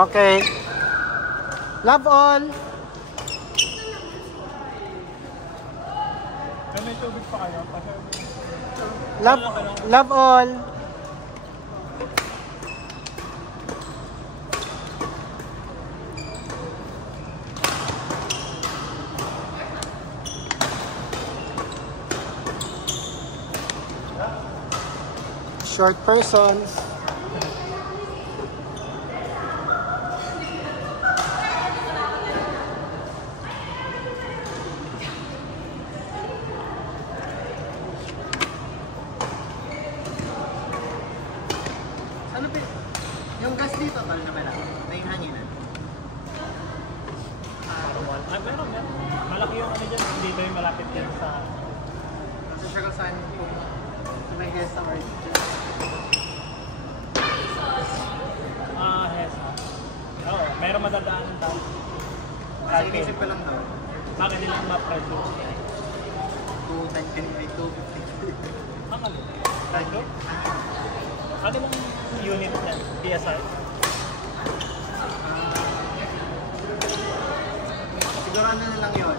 Okay. Love all. May tubig pa kayo? Love all. Short persons. Ano ba? Yung gas dito, tol na pala. May hanginan. Meron. Malaki yung ano dyan. Dito yung malapit din sa... Kasi siya kung saan yung may Hesa or Hesa. Oo, meron madadaanan tao. kasi inisip ko lang daw. Bakit nilang ma-predo? 210 by 250. Ang ano? Predo? Ano mong unit yan? PSI? Siguro ano na lang yun.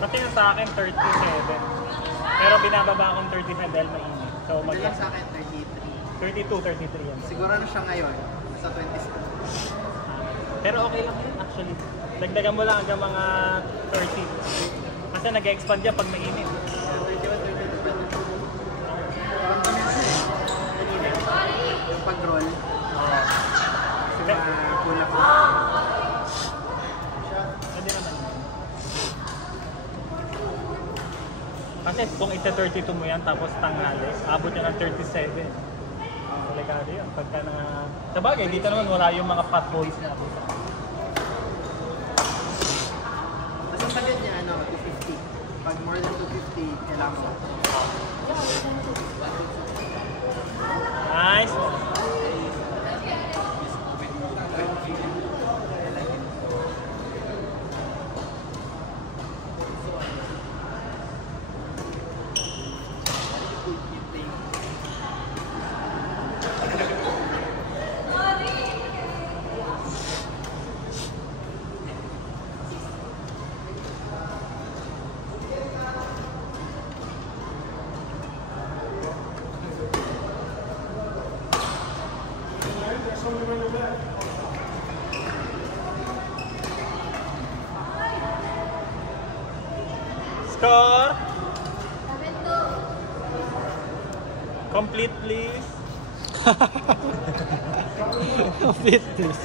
Pati na sa akin 37. Pero binababa akong 35 dahil mainit. So Bilang sa akin 33 yan. 33. Siguro na siya ngayon. Sa 26. Pero okay lang yun actually. Dagdagan mo lang hanggang mga 30. Kasi nag-expand yan pag mainit. 31, 32, 32. Parang kami yung pag-roll. Oo. Kasi pula po. Pwede naman. Kasi kung ita-32 mo yan tapos tanghali, abot yan ng 37. Delikado yun. Pagka na... Sabagay, dito naman wala yung mga fat boys na abot. Basta sagad niya, 250. Pag more than 250, kailangan mo. Nice! Score! Complete please. Complete please.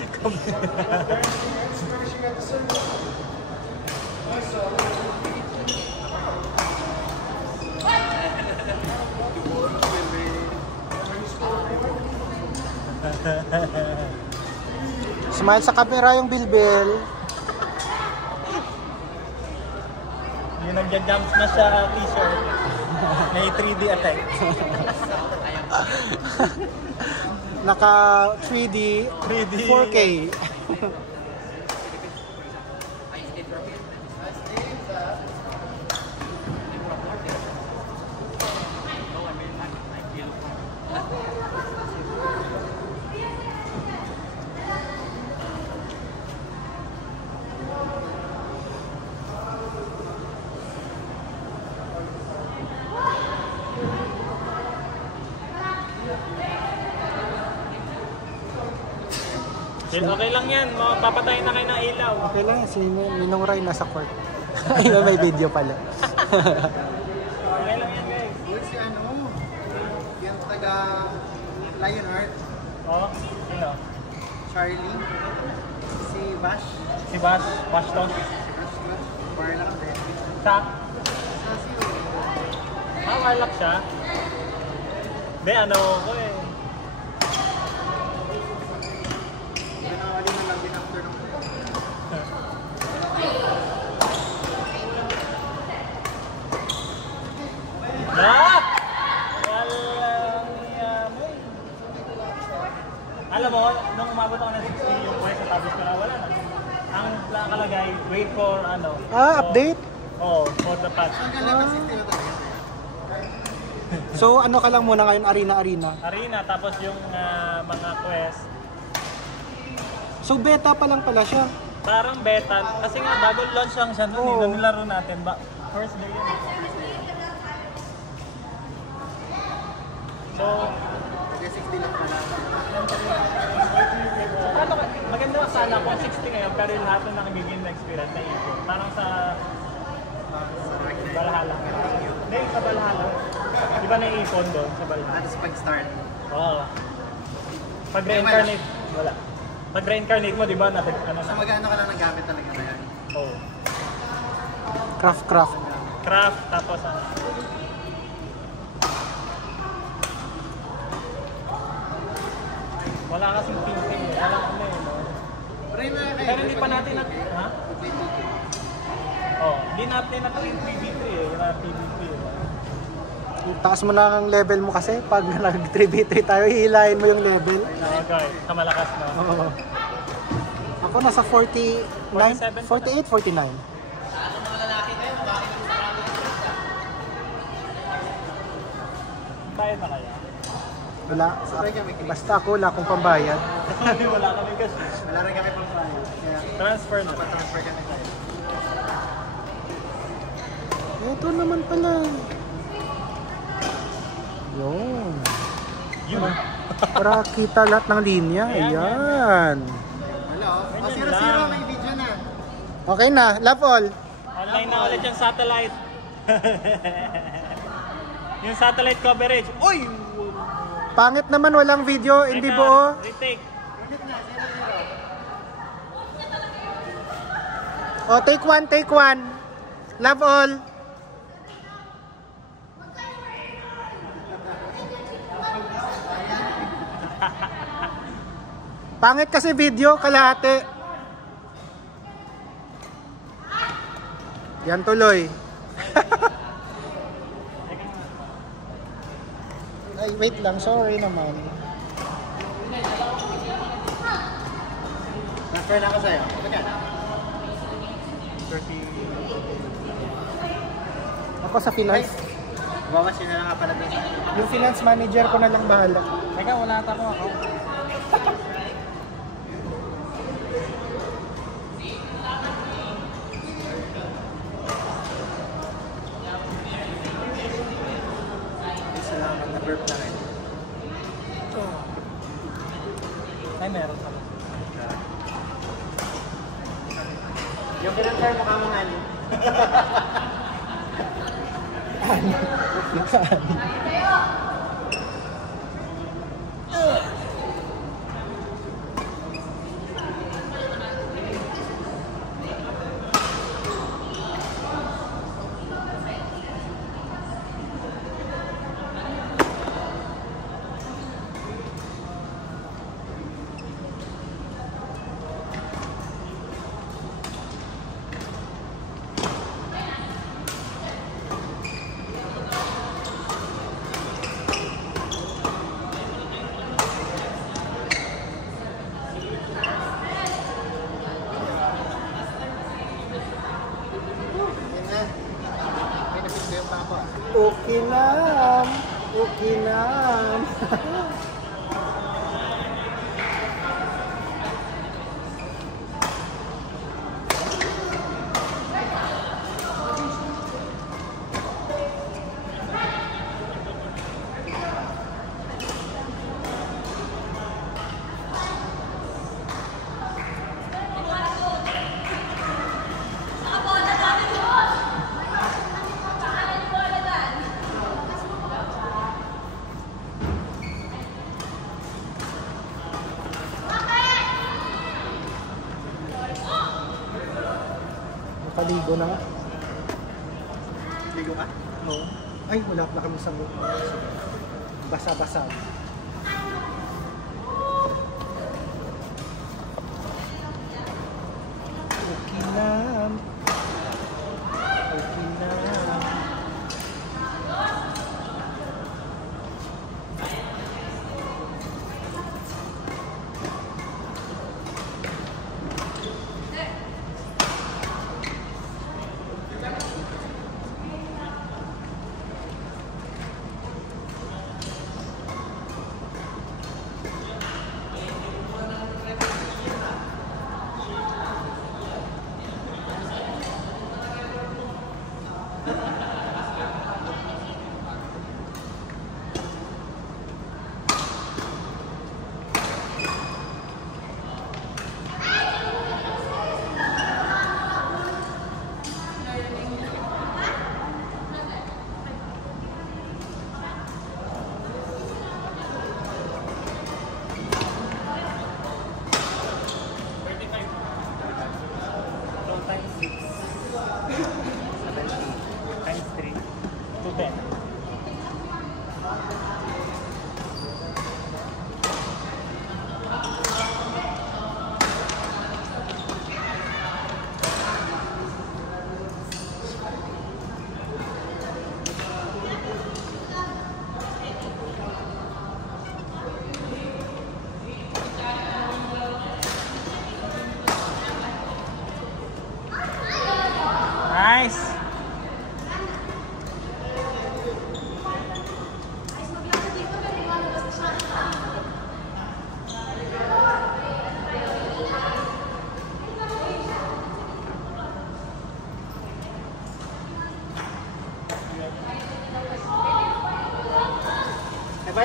Smile sa camera yung Bilbil. Yung nagja-jumps na siya t-shirt. May 3D effect. Naka 3D, 4K. Okay lang yan, papatayin na kayo ng ilaw. Okay lang, si Ninong Ray nasa court. Ayun, may video pala. Okay lang yan guys. Uy, si yung taga Lionheart, Oh, sino? Charlie, si Bash, Si Bash, Bash to. bar lang din. Sa? Sa si Warlock siya. Hindi, ano ko eh. Pinawali na lang din after ng Walang yamoy. Alam mo, nung umabot ako ng 60 yung voice sa tabis ko na wala na. Ang nakalagay, wait for ano. Update? Oo, for the patch. hanggang level 60 na talaga. So ano ka lang muna ngayon, arena? Arena, tapos yung mga quest. So beta pa lang pala siya. Parang beta. Kasi nga, bago launch lang siya nun. Nung nilaro natin. First day yun. So, Kasi 60 lang pala. maganda sana kung 60 ngayon, pero yung lahat na nakagiging na experience na ipon. Parang sa Valhalla. Hindi, sa Valhalla. Di ba na-ipon doon sa Valhalla? Tapos pag-start. Oo. Pag reincarnate, wala. Pag reincarnate mo, di ba, ano So na? mag-ano ka lang ng gamit talaga na yan. Oo. Craft. Craft, tapos ano. Wala kasing painting eh. Alam ko na eh. No? Pero hindi pa natin ha? Oh, hindi natin natin 3v3 eh. Wala PvP eh. Taas mo lang ang level mo kasi pag nag 3v3 tayo, hihilahin mo yung level. Okay, kamalakas na. Oo. Ako nasa 49, 48, 49. Bayad na kaya? Wala. Basta ako, wala akong pambayad. Wala kami kasi. Wala rin kami pang file. Kaya Transfer na. transfer kami tayo. Ito naman pala. Yun. Yun. Para kita lahat ng linya. Ayan. Hello? O 0-0, may video na. Okay na. Love all. Online na ulit yung satellite. Yung satellite coverage. Uy! Pangit naman, walang video, hindi Teka, buo. retake. Ulit na, 0-0. O, take one. Love all. Pangit kasi video, kalahati. Yan tuloy. Ay, wait lang. Sorry naman. Transfer na ako sa'yo. Magkano? 30. Ako sa finance. Bawas yun na lang nga pala doon sa akin. Yung finance manager ko na lang bahala. Teka, wala ata akong account. Salamat na burp na rin. Ay, meron pala. Yung pinag-share mo ka mga ano? Okay lang. Okay lang. Nakaligo na nga. Ligo ka? Oo. Ay, wala na kami sa basa-basa. Okay lang. Okay lang.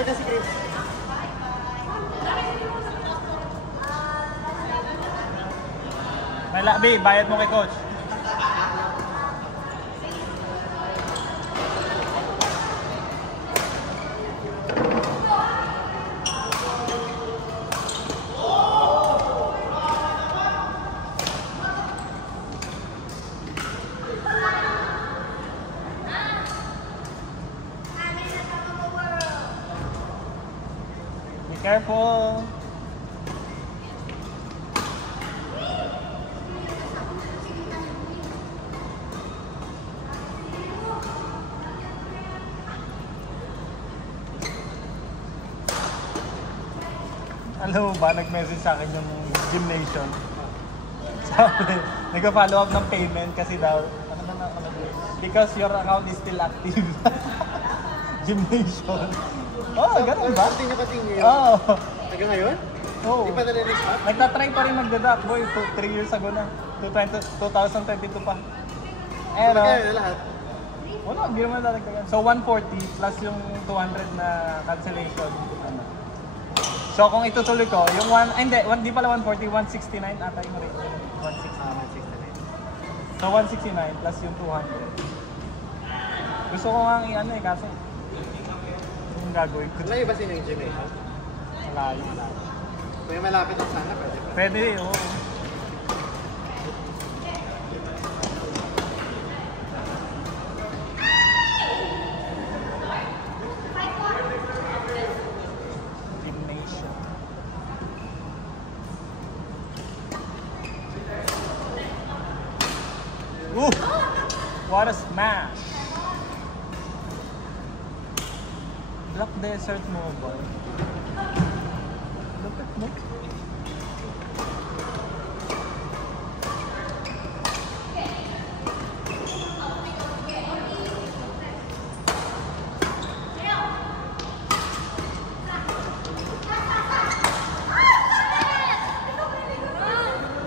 Kahit na si Chris. Babe, bayad mo kay coach. Be careful. Alam mo ba, nag-message sa akin yung Gymnation. Sabi, nag-follow up ng payment kasi daw, ano na nakalagay? Because your account is still active. Gymnation. Oh, ganun ba? Hindi niya continue. Oo. Hanggang ngayon? Oo. Hindi pa nalilis pa? Nagtatry pa rin mag-deduct, boy. 3 years ago na. 2022 pa. Eh, no? Magkano na lahat? Wala, hindi naman lalagdagan. So, 140 plus yung 200 na cancellation. Ano. So, kung itutuloy ko, yung hindi pala 140, 169 ata yung rate. 169. So, 169 plus yung 200. Gusto ko nga i-ano eh, kaso yung gagawin ko. Malayo ba sino yung gymnasium? Malayo. Kung yung malapit lang sana, pwede pa. Pwede, oo. Gymnasium. Ooh! What a smash! Black Desert Mobile. Look at mo.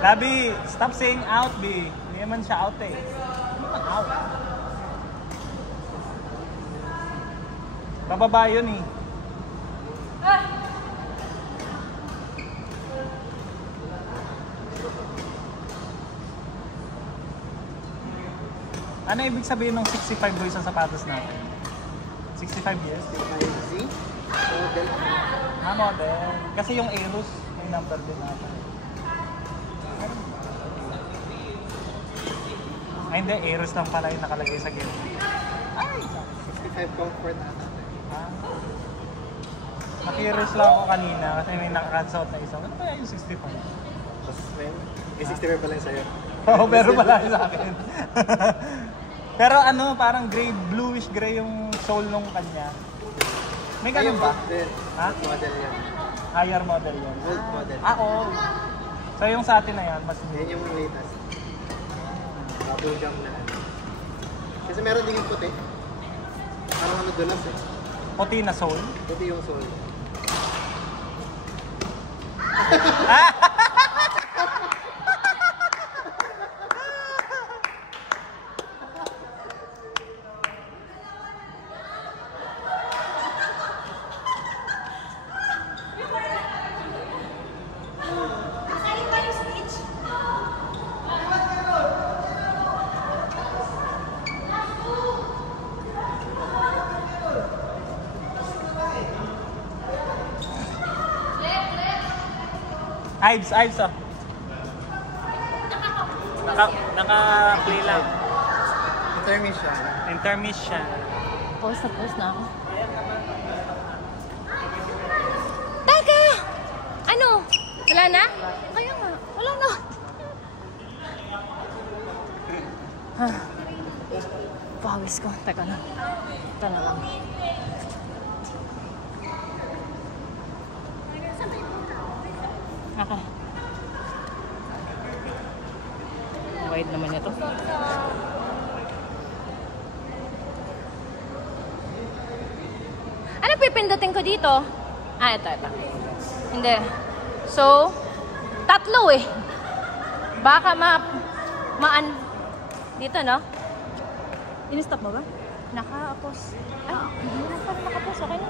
Labi, stop saying out, B. Hindi naman siya out eh. Hindi naman out. Bababa yun eh. Ano ibig sabihin ng 65 boys sa sapatos natin? 65 years? Z? Model. Model. Kasi yung Aeros, may number din natin. Ay hindi, Aeros lang pala yung nakalagay sa game. Ay! 65 comfort ata. Na-curious lang ako kanina kasi may naka-cancel out na isa. Ano kaya yung 65? Tapos may 65 pala yung sa'yo. Oo, pero wala sa akin. Pero ano, parang gray, bluish gray yung sole nung kanya. May ganun ba? Model. Ha? Model yan. Higher model yan. Old model. Oo. So yung sa atin na yan, mas Yan yung latest. Blue jump na. Kasi meron din yung puti. Parang ano dulas eh. puti na sole. Puti yung sole. Ives oh. Naka-play lang. Intermission. Intermission. Post na ako. Teka! Ano? Wala na? Kaya nga. Wala na. Pawis ko. Teka na. Ito na lang. Okay. Wide naman ito. Ano pipindutin ko dito? Ah, ito. Hindi. So, tatlo eh. Baka dito, no? In-stop mo ba? Naka-pause. Ay, hindi na pala naka-pause. Okay na.